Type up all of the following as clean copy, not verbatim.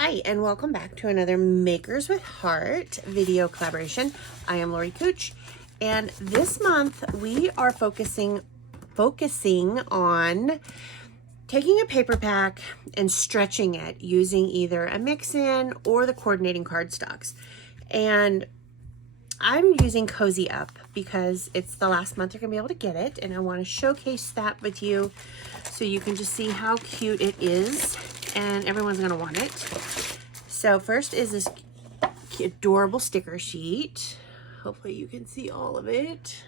Hi, and welcome back to another Makers with Heart video collaboration. I am Lori Kutsch, and this month we are focusing on taking a paper pack and stretching it using either a mix-in or the coordinating cardstocks. And I'm using Cozy Up because it's the last month you're gonna be able to get it, and I want to showcase that with you so you can just see how cute it is, and everyone's gonna want it. So first is this adorable sticker sheet. Hopefully you can see all of it.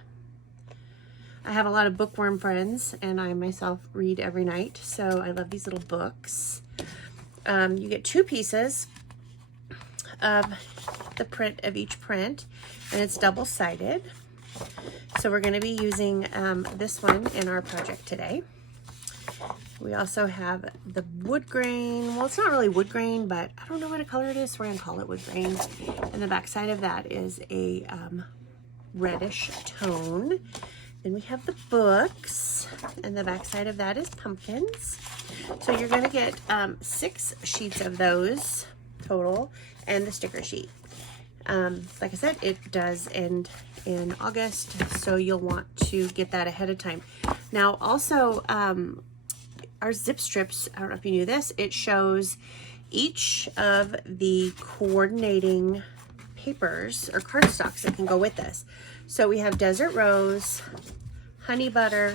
I have a lot of bookworm friends, and I myself read every night, so I love these little books. You get 2 pieces of the print of each print, and it's double-sided. So we're going to be using this one in our project today. We also have the wood grain. Well, it's not really wood grain, but I don't know what color it is, so we're going to call it wood grain. And the back side of that is a reddish tone. Then we have the books, and the back side of that is pumpkins. So you're going to get 6 sheets of those total, and the sticker sheet. Like I said, it does end in August, so you'll want to get that ahead of time. Now, also, our zip strips, I don't know if you knew this, it shows each of the coordinating papers or cardstocks that can go with this. So we have Desert Rose, Honey Butter,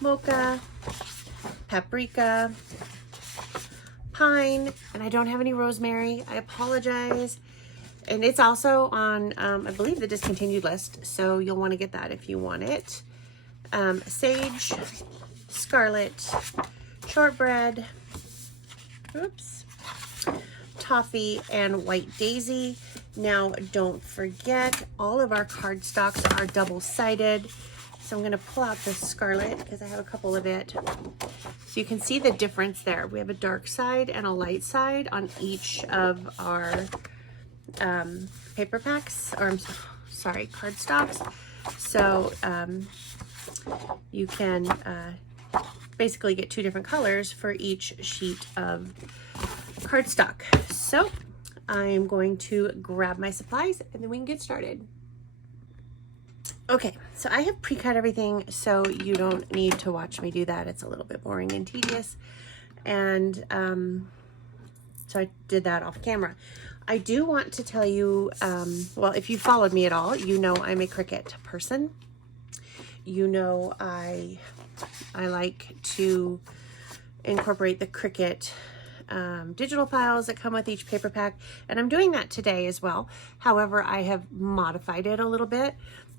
Mocha, Paprika, Pine, and I don't have any rosemary. I apologize. And it's also on, I believe, the discontinued list, so you'll want to get that if you want it. Sage, Scarlet, Shortbread, oops, Toffee, and White Daisy. Now, don't forget, all of our cardstocks are double-sided. So I'm going to pull out the Scarlet because I have a couple of it. So you can see the difference there. We have a dark side and a light side on each of our paper packs, or I'm sorry, cardstocks. So you can basically get 2 different colors for each sheet of cardstock. So I'm going to grab my supplies and then we can get started. Okay, so I have pre-cut everything, so you don't need to watch me do that. It's a little bit boring and tedious. And so I did that off camera. I do want to tell you, well, if you followed me at all, you know I'm a Cricut person. You know I like to incorporate the Cricut digital files that come with each paper pack, and I'm doing that today as well. However, I have modified it a little bit.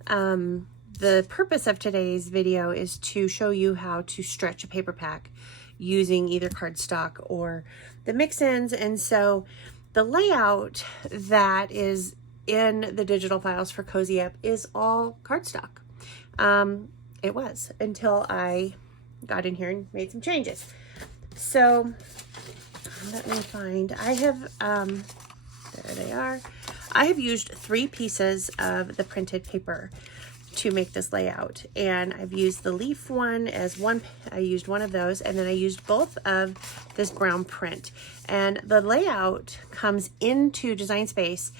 The purpose of today's video is to show you how to stretch a paper pack using either cardstock or the mix-ins. And so the layout that is in the digital files for Cozy Up is all cardstock. It was until I got in here and made some changes. So let me find, I have, there they are. I have used 3 pieces of the printed paper to make this layout, and I've used the leaf one as one. I used one of those, and then I used both of this brown print, and the layout comes into Design Space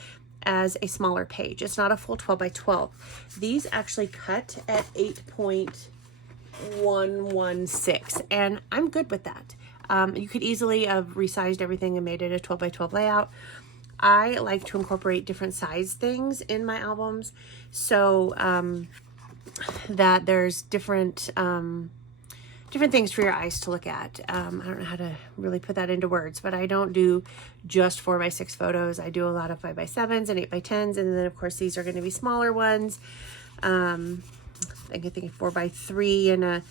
as a smaller page. It's not a full 12 by 12. These actually cut at 8.116, and I'm good with that. You could easily have resized everything and made it a 12 by 12 layout. I like to incorporate different size things in my albums, so that there's different things for your eyes to look at. I don't know how to really put that into words, but I don't do just 4 by 6 photos. I do a lot of 5 by 7s and 8 by 10s, and then of course these are going to be smaller ones. I think 4 by 3 and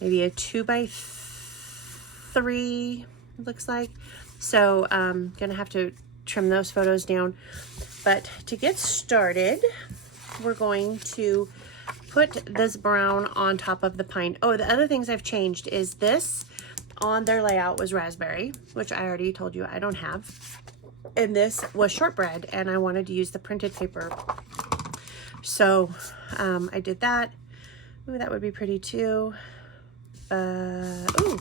maybe a 2 by 3 looks like. So I'm gonna have to trim those photos down. But to get started, we're going to put this brown on top of the pine. Oh, the other things I've changed is this on their layout was raspberry, which I already told you I don't have. And this was shortbread, and I wanted to use the printed paper. So I did that. Ooh, that would be pretty too. Ooh,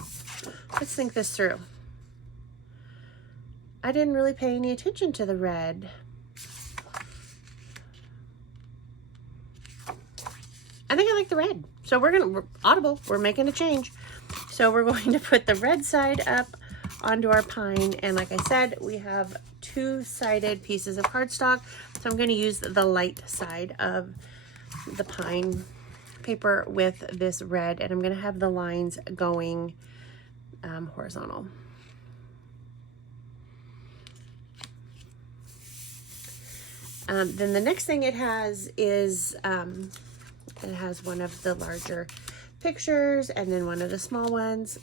let's think this through. I didn't really pay any attention to the red. I think I like the red. So we're audible, we're making a change. So we're going to put the red side up onto our pine. And like I said, we have two-sided pieces of cardstock. So I'm going to use the light side of the pine paper with this red. And I'm going to have the lines going horizontal. Then the next thing it has is, it has one of the larger pictures and then one of the small ones.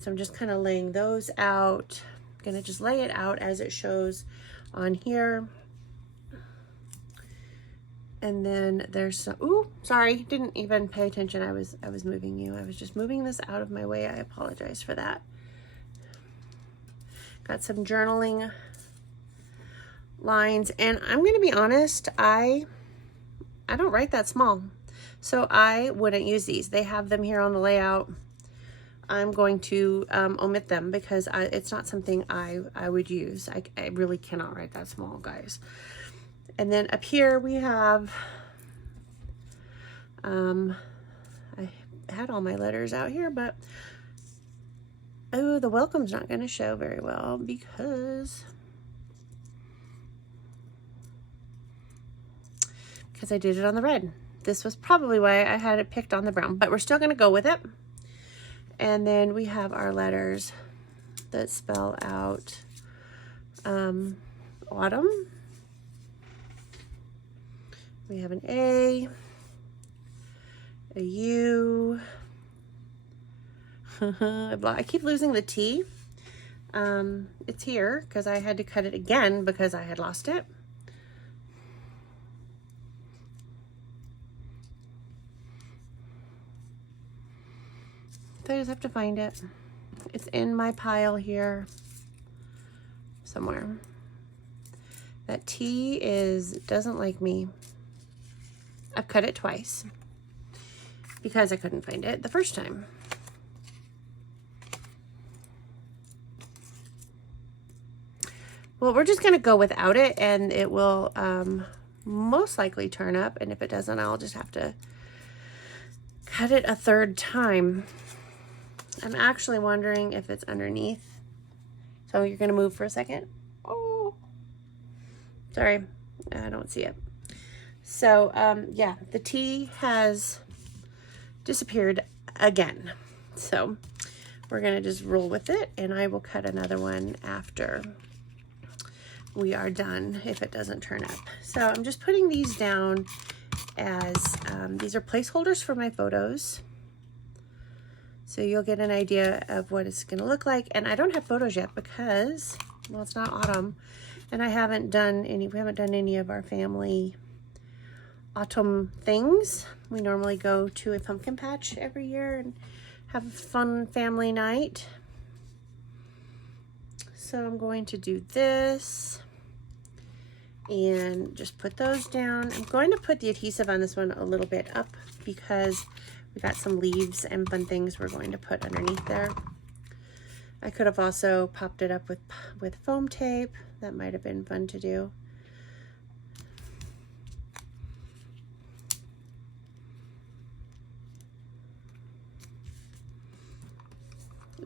So I'm just kind of laying those out. I'm gonna just lay it out as it shows on here. And then there's some, ooh, sorry, didn't even pay attention. I was moving you. I was just moving this out of my way. I apologize for that. Got some journaling lines, and I'm going to be honest, I don't write that small, so I wouldn't use these. They have them here on the layout. I'm going to omit them because it's not something I would use. I really cannot write that small, guys. And then up here we have, I had all my letters out here, but oh, the welcome's not going to show very well because I did it on the red. This was probably why I had it picked on the brown, but we're still going to go with it. And then we have our letters that spell out autumn. We have an A, a U. I keep losing the T. It's here because I had to cut it again because I had lost it. So I just have to find it. It's in my pile here somewhere. That T doesn't like me. I've cut it twice because I couldn't find it the first time. Well, we're just gonna go without it, and it will most likely turn up, and if it doesn't, I'll just have to cut it a third time. I'm actually wondering if it's underneath. So you're gonna move for a second. Oh, sorry, I don't see it. So yeah, the T has disappeared again. So we're gonna just roll with it, and I will cut another one after we are done if it doesn't turn up. So I'm just putting these down as, these are placeholders for my photos. So you'll get an idea of what it's gonna look like. And I don't have photos yet because, well, it's not autumn, and we haven't done any of our family autumn things. We normally go to a pumpkin patch every year and have a fun family night. So I'm going to do this and just put those down. I'm going to put the adhesive on this one a little bit up because we got some leaves and fun things we're going to put underneath there. I could have also popped it up with foam tape. That might have been fun to do.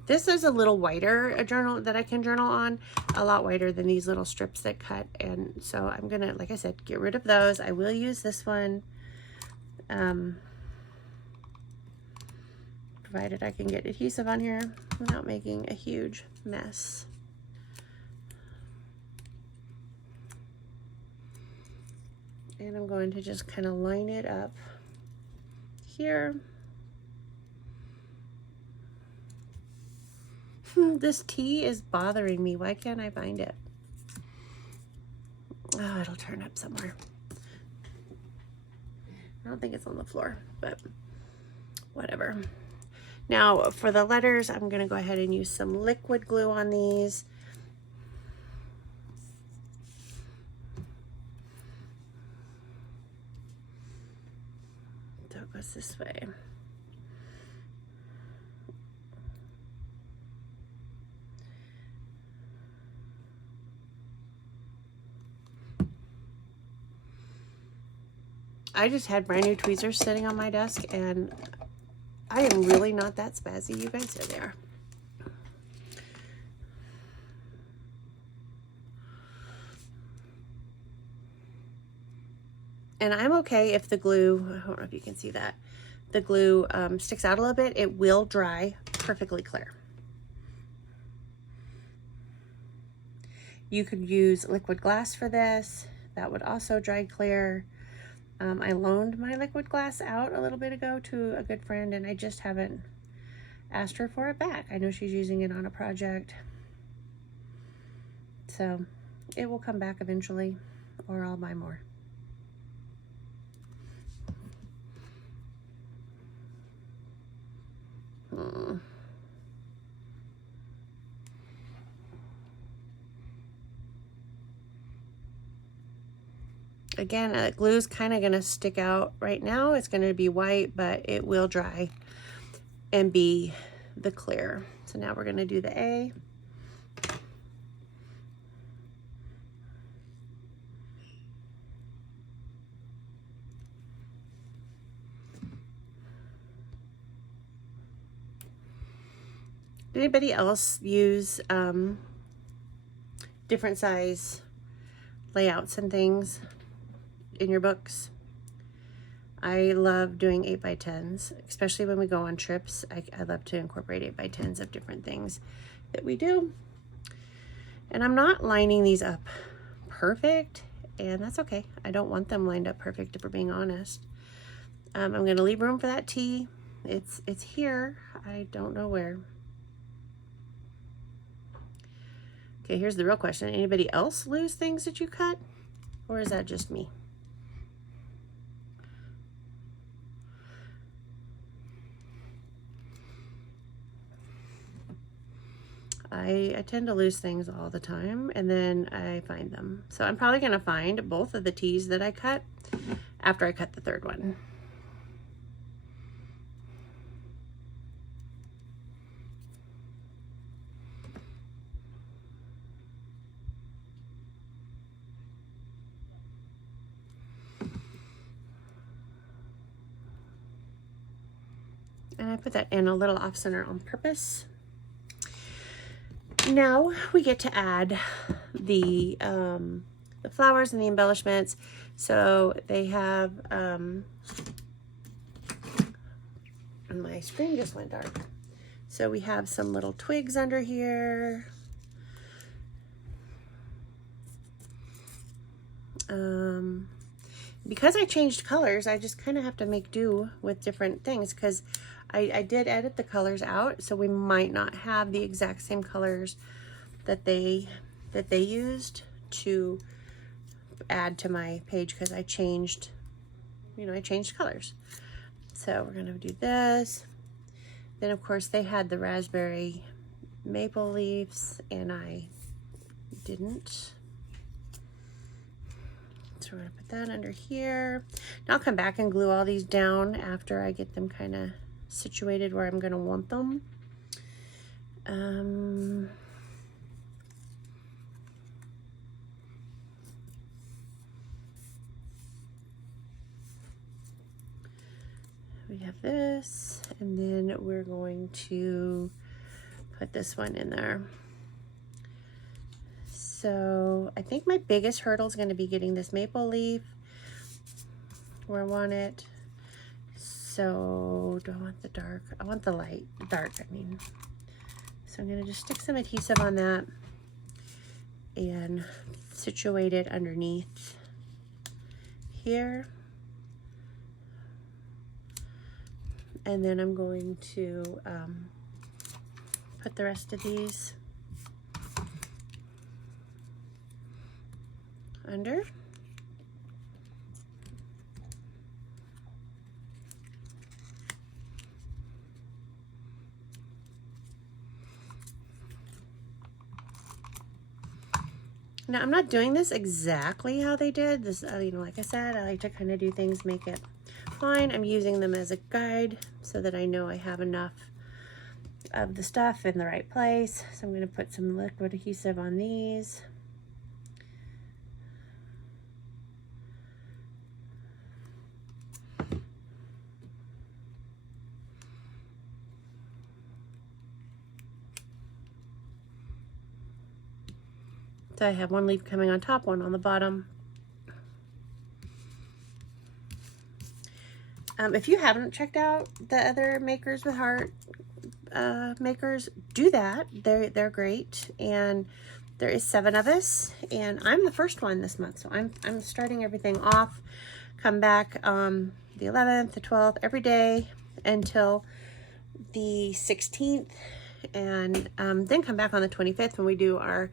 This is a little whiter, a journal that I can journal on, a lot whiter than these little strips that cut. And so I'm gonna, like I said, get rid of those. I will use this one, provided I can get adhesive on here without making a huge mess. And I'm going to just kind of line it up here. This T is bothering me. Why can't I find it? Oh, it'll turn up somewhere. I don't think it's on the floor, but whatever. Now for the letters, I'm going to go ahead and use some liquid glue on these. So it goes this way. I just had brand new tweezers sitting on my desk, and I am really not that spazzy, you guys. There they are. And I'm okay if the glue, I don't know if you can see that, the glue sticks out a little bit. It will dry perfectly clear. You could use liquid glass for this. That would also dry clear. I loaned my liquid glass out a little bit ago to a good friend, and I just haven't asked her for it back. I know she's using it on a project. So it will come back eventually, or I'll buy more. Again, glue's kind of going to stick out right now. It's going to be white, but it will dry and be the clear. So now we're going to do the A. Did anybody else use different size layouts and things in your books? I love doing 8x10s, especially when we go on trips. I love to incorporate 8x10s of different things that we do. And I'm not lining these up perfect, and that's okay. I don't want them lined up perfect, if we're being honest. I'm going to leave room for that T. It's here. I don't know where. Okay, here's the real question. Anybody else lose things that you cut? Or is that just me? I tend to lose things all the time, and then I find them. So I'm probably going to find both of the T's that I cut after I cut the third one. And I put that in a little off center on purpose. Now we get to add the flowers and the embellishments. So they have, my screen just went dark. So we have some little twigs under here. Because I changed colors, I just kind of have to make do with different things, because I did edit the colors out, so we might not have the exact same colors that they used to add to my page, because I changed, I changed colors. So we're gonna do this. Then of course they had the raspberry maple leaves, and I didn't. So we're gonna put that under here. Now I'll come back and glue all these down after I get them kind of situated where I'm gonna want them. We have this, and then we're going to put this one in there. So I think my biggest hurdle is going to be getting this maple leaf where I want it. So do I want the dark? I want the light, dark, I mean. So I'm going to just stick some adhesive on that and situate it underneath here. And then I'm going to put the rest of these under. Now I'm not doing this exactly how they did this. Like I said, I like to kind of do things, make it fine. I'm using them as a guide so that I know I have enough of the stuff in the right place. So I'm going to put some liquid adhesive on these. So I have one leaf coming on top, one on the bottom. If you haven't checked out the other Makers with Heart makers, do that. They're great, and there is 7 of us, and I'm the first one this month, so I'm starting everything off. Come back the 11th, the 12th, every day until the 16th, and then come back on the 25th when we do our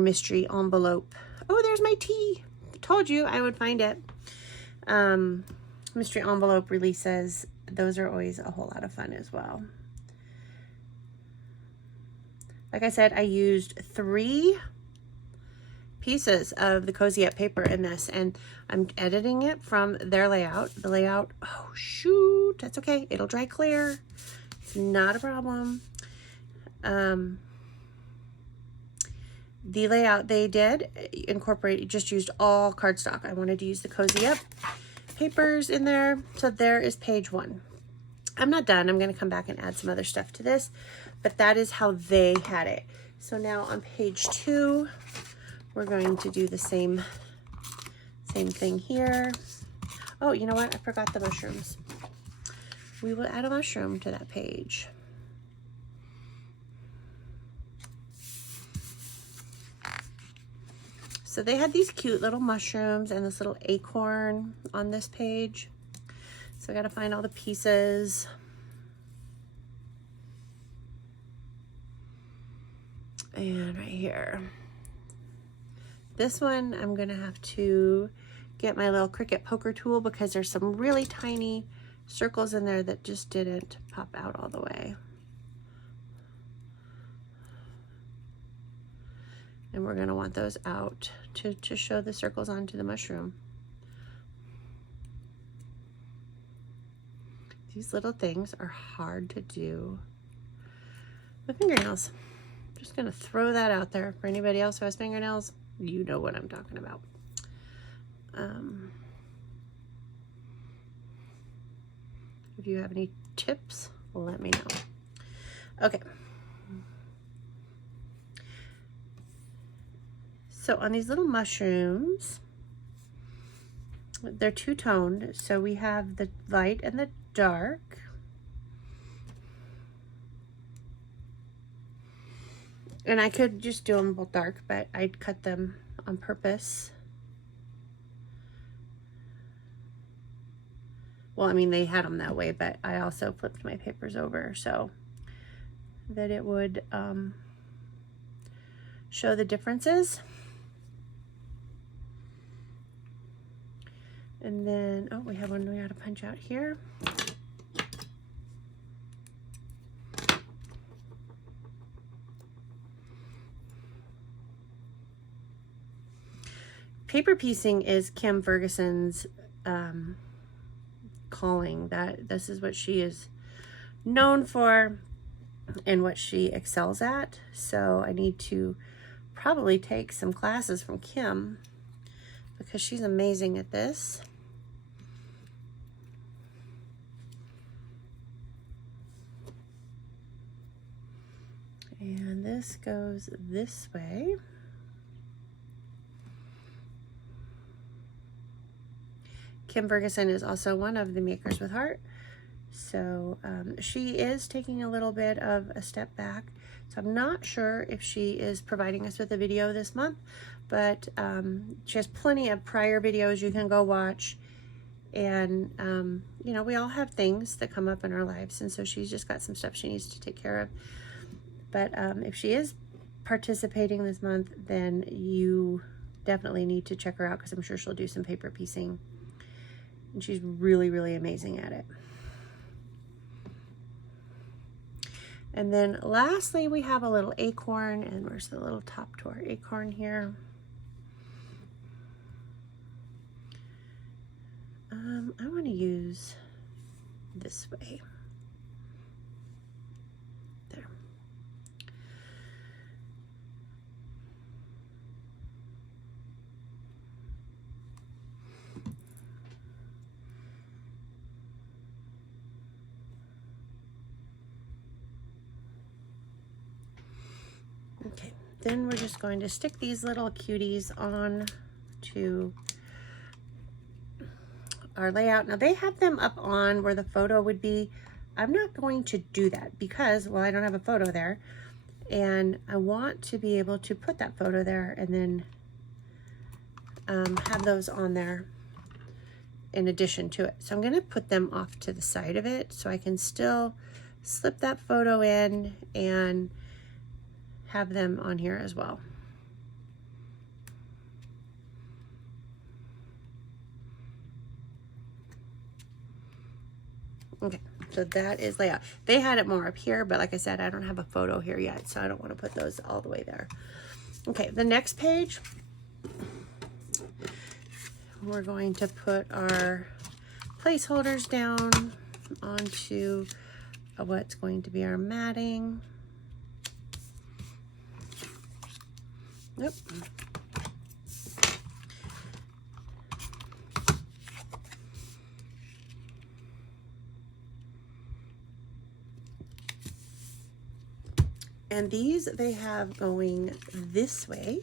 mystery envelope. Oh, there's my tea. Told you I would find it. Mystery envelope releases. Those are always a whole lot of fun as well. Like I said, I used 3 pieces of the Cozy Up paper in this, and I'm editing it from their layout. The layout, oh shoot, that's okay. It'll dry clear. It's not a problem. The layout they did incorporate, just used all cardstock. I wanted to use the Cozy Up papers in there. So there is page 1. I'm not done. I'm going to come back and add some other stuff to this, but that is how they had it. So now on page 2, we're going to do the same thing here. Oh, you know what? I forgot the mushrooms. We will add a mushroom to that page. So they had these cute little mushrooms and this little acorn on this page. So I got to find all the pieces. And right here. This one, I'm going to have to get my little Cricut poker tool because there's some really tiny circles in there that just didn't pop out all the way. And we're going to want those out to show the circles onto the mushroom. These little things are hard to do with fingernails. Just going to throw that out there for anybody else who has fingernails. You know what I'm talking about. If you have any tips, let me know. Okay. So on these little mushrooms, they're two-toned. So we have the light and the dark. And I could just do them both dark, but I'd cut them on purpose. Well, I mean, they had them that way, but I also flipped my papers over so that it would show the differences. And then, oh, we have one we got to punch out here. Paper piecing is Kim Ferguson's calling. That this is what she is known for and what she excels at. So I need to probably take some classes from Kim because she's amazing at this. And this goes this way. Kim Ferguson is also one of the Makers with Heart. So she is taking a little bit of a step back. So I'm not sure if she is providing us with a video this month, but she has plenty of prior videos you can go watch. And, you know, we all have things that come up in our lives. And so she's just got some stuff she needs to take care of. But if she is participating this month, then you definitely need to check her out because I'm sure she'll do some paper piecing. And she's really, really amazing at it. And then lastly, we have a little acorn. And where's the little top to our acorn here? I want to use this way. There. Okay, then we're just going to stick these little cuties on to our layout. Now they have them up on where the photo would be. I'm not going to do that because, well, I don't have a photo there, and I want to be able to put that photo there and then have those on there in addition to it. So I'm going to put them off to the side of it so I can still slip that photo in and have them on here as well. Okay, so that is layout. They had it more up here, but like I said, I don't have a photo here yet, so I don't want to put those all the way there. Okay, the next page, we're going to put our placeholders down onto what's going to be our matting. Yep. And these they have going this way.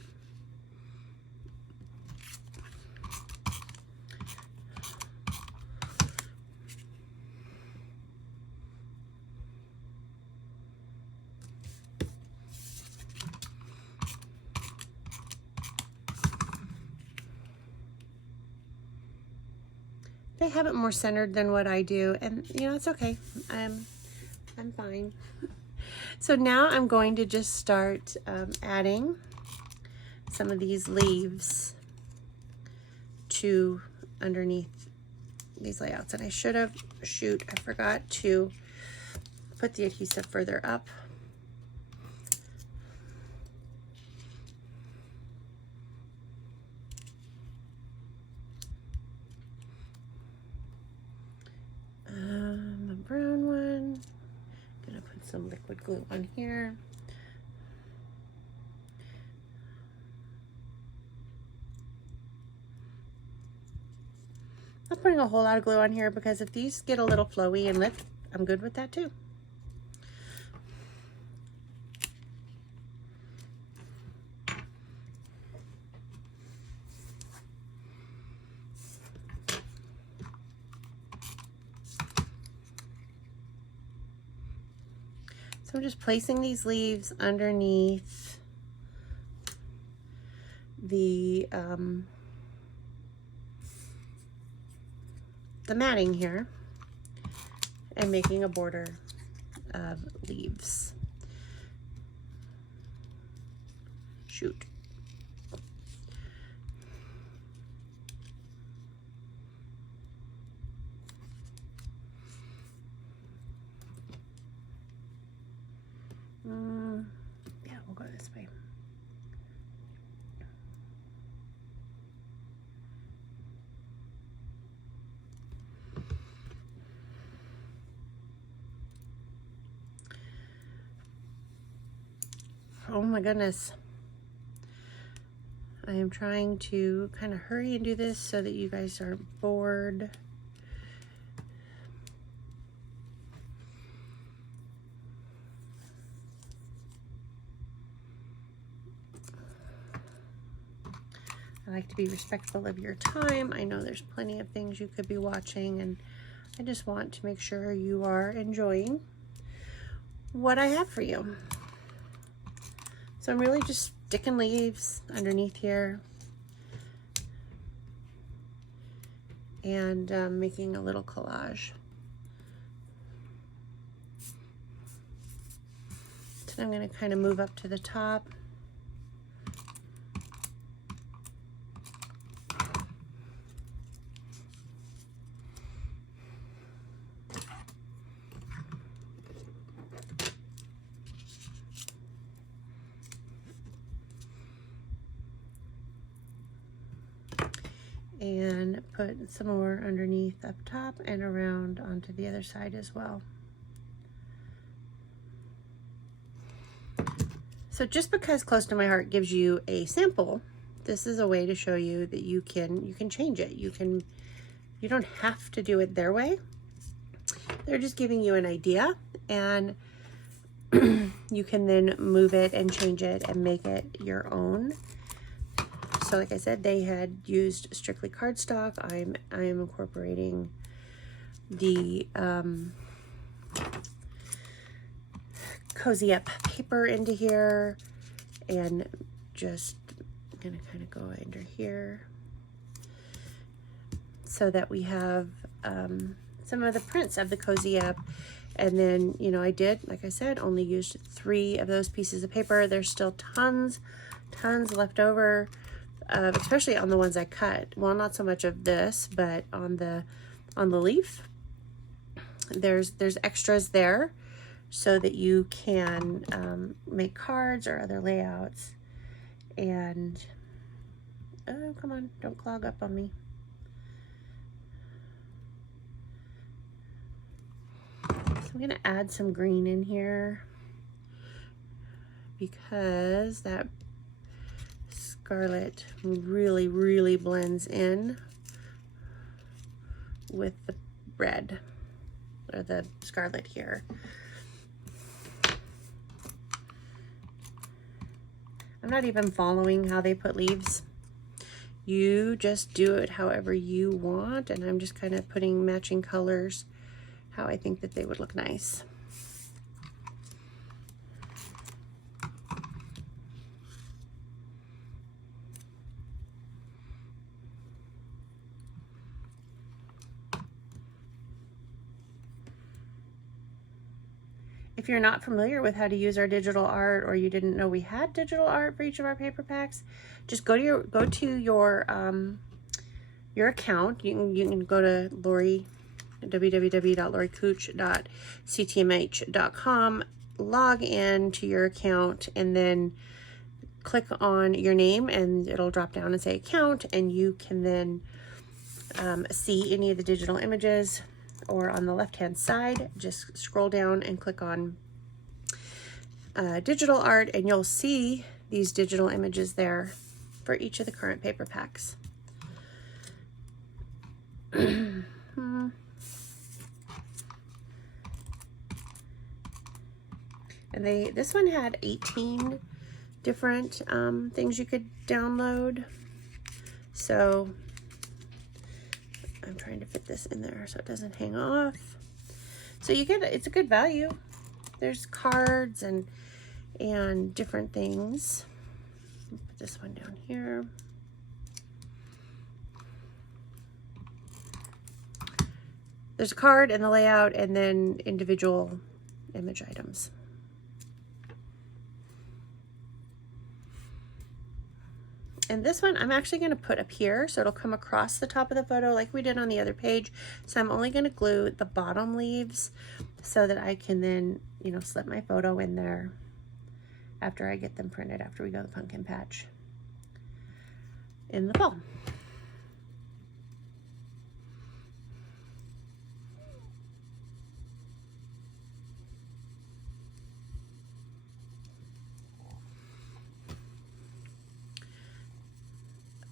They have it more centered than what I do, and you know, it's okay. I'm fine. So now I'm going to just start adding some of these leaves to underneath these layouts. And I should have, I forgot to put the adhesive further up. A brown one. Gonna put some liquid glue on here. I'm putting a whole lot of glue on here because if these get a little flowy and lift, I'm good with that too. So I'm just placing these leaves underneath the matting here and making a border of leaves. Shoot. Yeah, we'll go this way. Oh my goodness. I am trying to kind of hurry and do this so that you guys aren't bored. I like to be respectful of your time. I know there's plenty of things you could be watching, and I just want to make sure you are enjoying what I have for you. So I'm really just sticking leaves underneath here and making a little collage. So I'm going to kind of move up to the top. And put some more underneath up top and around onto the other side as well. So just because Close to My Heart gives you a sample, this is a way to show you that you can change it. You don't have to do it their way. They're just giving you an idea, and you can then move it and change it and make it your own. So like I said, they had used strictly cardstock. I am incorporating the Cozy Up paper into here, and just gonna kind of go under here so that we have some of the prints of the Cozy Up. And then, you know, I did, like I said, only used 3 of those pieces of paper. There's still tons left over, especially on the ones I cut. Well, not so much of this, but on the leaf, there's extras there so that you can make cards or other layouts. And oh, come on, don't clog up on me. I'm going to add some green in here because that scarlet really blends in with the red, or the scarlet here. I'm not even following how they put leaves. You just do it however you want, and I'm just kind of putting matching colors how I think that they would look nice. If you're not familiar with how to use our digital art, or you didn't know we had digital art for each of our paper packs, just go to your account. You can go to Lori, www.lorikutsch.ctmh.com, log in to your account, and then click on your name, and it'll drop down and say account, and you can then see any of the digital images. Or on the left hand side, just scroll down and click on digital art, and you'll see these digital images there for each of the current paper packs. And this one had 18 different things you could download. So I'm trying to fit this in there so it doesn't hang off. So you get, it's a good value. There's cards and different things. Put this one down here. There's a card and the layout, and then individual image items. And this one I'm actually going to put up here so it'll come across the top of the photo like we did on the other page. So I'm only going to glue the bottom leaves so that I can then, you know, slip my photo in there after I get them printed, after we go to the pumpkin patch in the fall.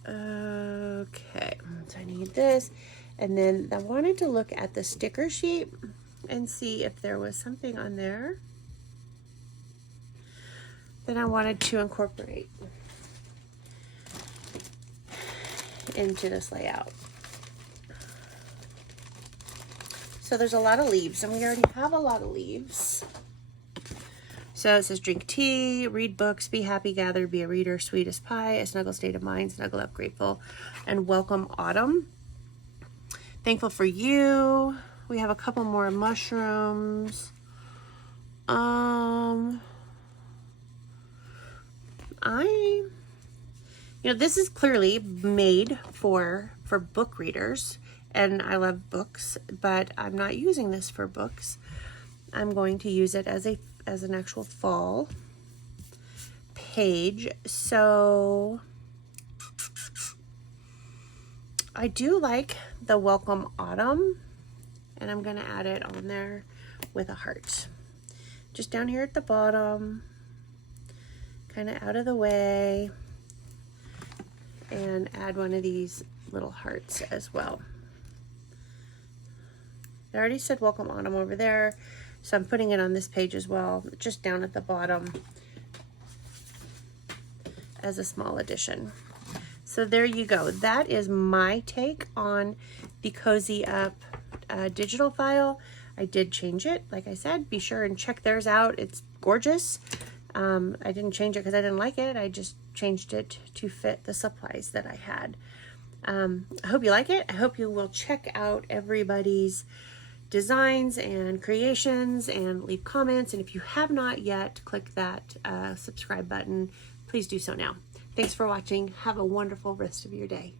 Okay, so I need this, and then I wanted to look at the sticker sheet and see if there was something on there that I wanted to incorporate into this layout. So there's a lot of leaves, and we already have a lot of leaves. So it says drink tea, read books, be happy, gather, be a reader, sweet as pie, a snuggle state of mind, snuggle up, grateful, and welcome autumn. Thankful for you. We have a couple more mushrooms. You know, this is clearly made for book readers, and I love books, but I'm not using this for books. I'm going to use it as an actual fall page. So I do like the welcome autumn, and I'm going to add it on there with a heart. Just down here at the bottom, kind of out of the way, and add one of these little hearts as well. I already said welcome autumn over there. So I'm putting it on this page as well, just down at the bottom as a small addition. So there you go. That is my take on the Cozy Up digital file. I did change it, like I said. Be sure and check theirs out. It's gorgeous. I didn't change it because I didn't like it. I just changed it to fit the supplies that I had. I hope you like it. I hope you will check out everybody's designs and creations and leave comments. And if you have not yet, click that subscribe button. Please do so now. Thanks for watching. Have a wonderful rest of your day.